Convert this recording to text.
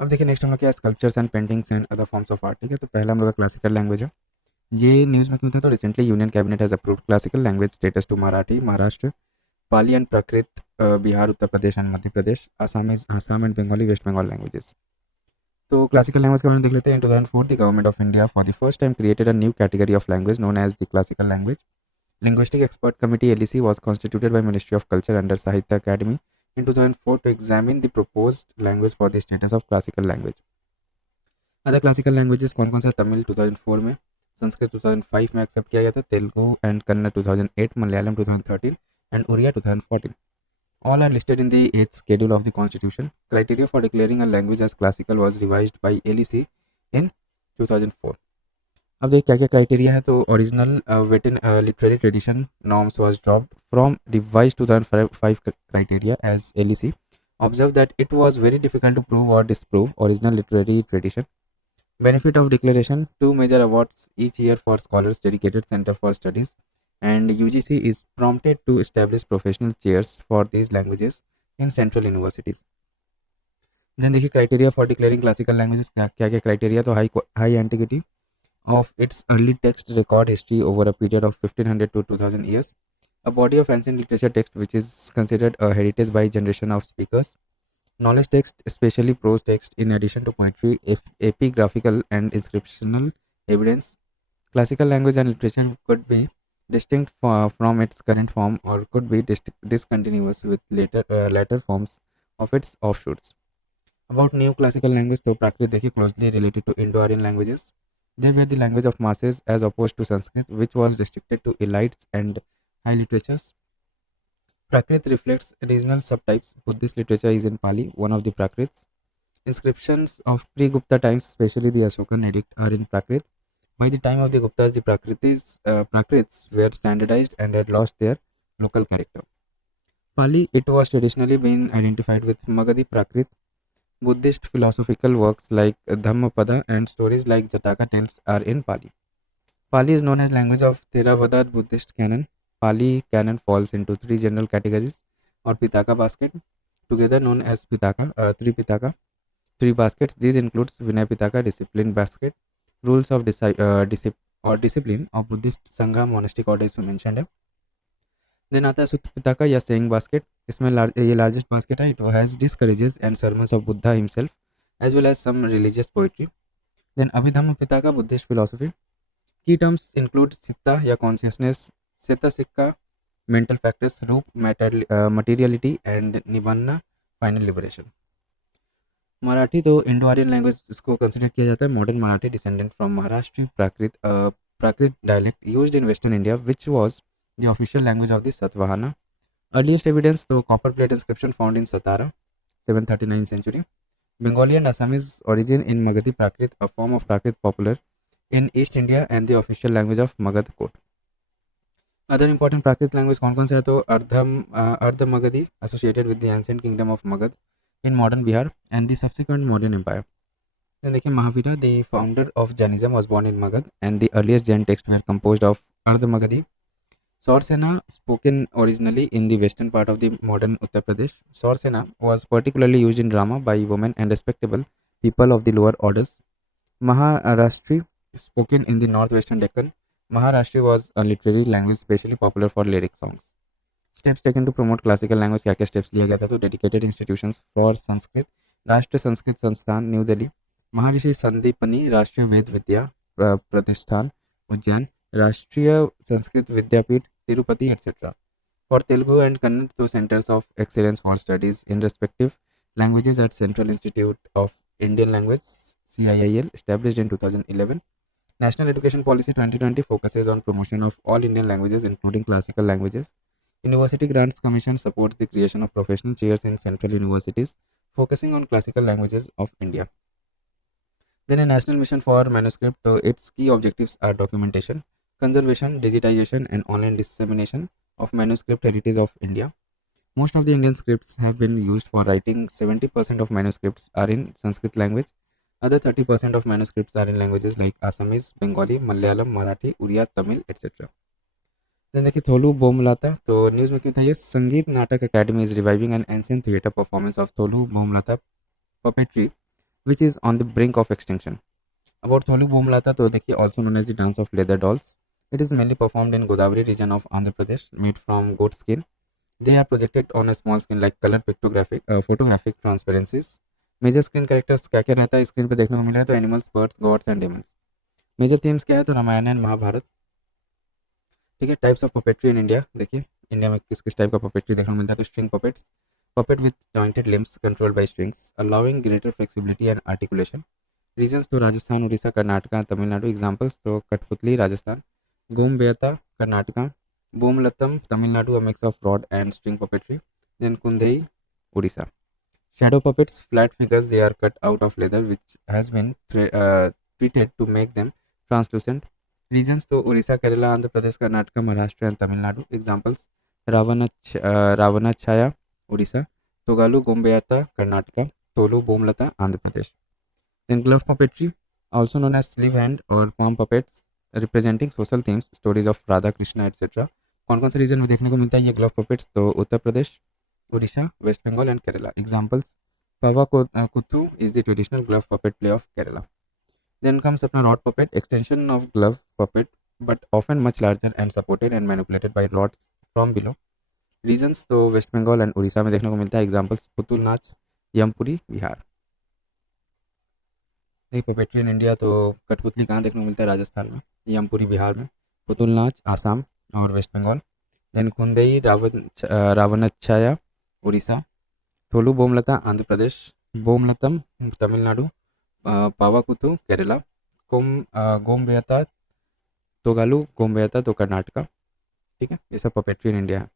अब देखिए नेक्स्ट हम लोग क्या है, sculptures and paintings and other forms of art. ठीक है, तो पहला हम लोग का क्लासिकल लैंग्वेज है। ये न्यूज़ में क्यों था, तो recently union cabinet has approved classical language status to Marathi, Maharashtra, Pali and Prakrit, Bihar, Uttar Pradesh and Madhya Pradesh, Assam and Bengali, West Bengal languages. तो क्लासिकल लैंग्वेज के बारे में देख लेते हैं। In 2004 the government of India for the first time created a new category of language known as the classical language. Linguistic Expert Committee (LEC) was constituted by Ministry of Culture under Sahitya Academy in 2004 to examine the proposed language for the status of classical language. Other classical languages कौन कौन सा, तमिल 2004 में, संस्कृत 2005 में accept किया गया था, Telugu and Kannada 2008, Malayalam 2013 and Oriya 2014. All are listed in the 8th schedule of the constitution. Criteria for declaring a language as classical was revised by LEC in 2004. अब देखिए क्या क्या क्राइटेरिया है, तो original written literary tradition norms was dropped from revise 2005 criteria as LEC. Observe that it was very difficult to prove और disprove original literary tradition. Benefit of declaration, two major awards each year for scholars, dedicated centre for studies and UGC is prompted to establish professional chairs for these languages in central universities. Then देखिए criteria for declaring classical languages, क्या क्या criteria, तो high antiquity of its early text record history over a period of 1500 to 2000 years, a body of ancient literature text which is considered a heritage by generation of speakers, knowledge text, especially prose text, in addition to poetry, epigraphical and inscriptional evidence. Classical language and literature could be distinct from its current form or could be discontinuous with later forms of its offshoots. About new classical language, तो प्राकृत देखिए closely related to Indo-Aryan languages. They were the language of masses as opposed to Sanskrit, which was restricted to elites and high literatures. Prakrit reflects regional subtypes. Buddhist literature is in Pali, one of the Prakrits. Inscriptions of pre-Gupta times, especially the Ashokan edict, are in Prakrit. By the time of the Guptas, the Prakrits were standardized and had lost their local character. Pali, it was traditionally been identified with Magadhi Prakrit. Buddhist philosophical works like Dhammapada and stories like Jataka tales are in Pali. Pali is known as language of Theravada Buddhist canon. Pali canon falls into three general categories or Pitaka basket, together known as Pitaka, three baskets. These includes Vinay Pitaka, discipline basket, rules of discipline of Buddhist Sangha monastic orders में mentioned है. Then आता है सुत्त पिताका या saying basket. इसमें ये largest basket है. It has discourses and sermons of Buddha himself as well as some religious poetry. Then Abhidhamma Pitaka, Buddhist philosophy. Key terms include citta या consciousness, citta सिक्का, mental factors, rupa, materiality and nibbana, final liberation. Marathi तो Indo Aryan language इसको consider किया जाता है. Modern Marathi descendant from Maharashtra Prakrit dialect used in western India which was the official language of the Satvahana. Earliest evidence, though, copper plate inscription found in Satara, 739 century. Bengali and Assamese origin in Magadhi Prakrit, a form of Prakrit popular in East India and the official language of Magad court. Other important Prakrit language कौन कौन से है, तो अर्ध Magadhi associated with the ancient kingdom of Magad in modern Bihar and the subsequent modern empire. Then देखिए Mahavira, the founder of Jainism, was born in Magad and the earliest Jain texts were composed of Ardha Magadhi. Saursena, spoken originally in the western part of the modern Uttar Pradesh. Saursena was particularly used in drama by women and respectable people of the lower orders. Maharashtri, spoken in the northwestern Deccan. Maharashtri was a literary language specially popular for lyric songs. Steps taken to promote classical language, क्या क्या steps लिया गया था, तो dedicated institutions for Sanskrit, राष्ट्रीय संस्कृत संस्थान new Delhi, महर्षि संदीपनी राष्ट्रीय वेद विद्या प्रतिष्ठान उज्जैन, राष्ट्रीय संस्कृत विद्यापीठ Tirupati, etc. For Telugu and Kannada, two centers of excellence for studies in respective languages at Central Institute of Indian Language (CIIL), established in 2011. National Education Policy 2020 focuses on promotion of all Indian languages, including classical languages. University Grants Commission supports the creation of professional chairs in central universities, focusing on classical languages of India. Then a national mission for manuscript, its key objectives are documentation, conservation, digitization and online dissemination of manuscript heritage of India. Most of the Indian scripts have been used for writing. 70% of manuscripts are in Sanskrit language. Other 30% of manuscripts are in languages like Assamese, Bengali, Malayalam, Marathi, Uriya, Tamil, etc. Then देखिए थोलू बोमलाता, तो news में क्यों था ये, Sangeet Natak Akademi is reviving an ancient theatre performance of Tholu Bommalata puppetry which is on the brink of extinction. About Tholu Bommalata, तो देखिए also known as the dance of leather dolls. It is mainly performed in Godavari region of Andhra Pradesh, made from goat skin. They are projected on a small screen like color pictographic photographic transparencies. Major screen characters क्या क्या रहता है screen पे देखने को मिला है, तो animals, birds, gods and demons. Major themes क्या है, तो रामायण एंड महाभारत. ठीक है. Types of puppetry in India, देखिए इंडिया में किस किस टाइप का पपेट्री देखने को मिलता है, तो string puppets, puppet with jointed limbs controlled by strings allowing greater flexibility and articulation. Regions तो राजस्थान, उड़ीसा, कर्नाटका, तमिलनाडु. एग्जाम्पल्स तो कठपुतली राजस्थान, गोम बेयता Karnataka, बोमलतम Tamil Nadu, a mix of rod and string puppetry. Then Kundei, Odisha. Shadow puppets, flat figures, they are cut out of leather which has been treated to make them translucent. Regions तो Orissa, Kerala, Andhra Pradesh, Karnataka, Maharashtra and Tamil Nadu. Examples Ravanachhaya Orissa, Togalu Gombeyata Karnataka, Tholu Bommalata Andhra Pradesh. Then glove puppetry, also known as sleeve hand or palm puppets, representing social themes, stories of Radha Krishna etc. कौन कौन से reason में देखने को मिलता है ये ग्लव पपेट्स, तो Uttar Pradesh, Orissa, west Bengal and Kerala. Examples Pava Kuthu is the traditional glove puppet play of Kerala. Then comes अपना rod puppet, extension of glove puppet but often much larger and supported and manipulated by rods from below. Regions तो west Bengal and Orissa में देखने को मिलता है. Examples Putul नाच, यमपुरी, बिहार. नहीं puppetry in India, तो कठपुतली कहाँ देखने को मिलता है, राजस्थान में, यमपुरी बिहार में, पुतुल नाच आसाम और वेस्ट बंगाल. देन कुंदई रावणच्छाया उड़ीसा, टोलू बोमलता आंध्र प्रदेश, बोमलतम तमिलनाडु, पावाकुतु केरला, गोमबेयता तोगालू गोमबेयता तो कर्नाटका. ठीक है, ये सब पपेट्री इन इंडिया है.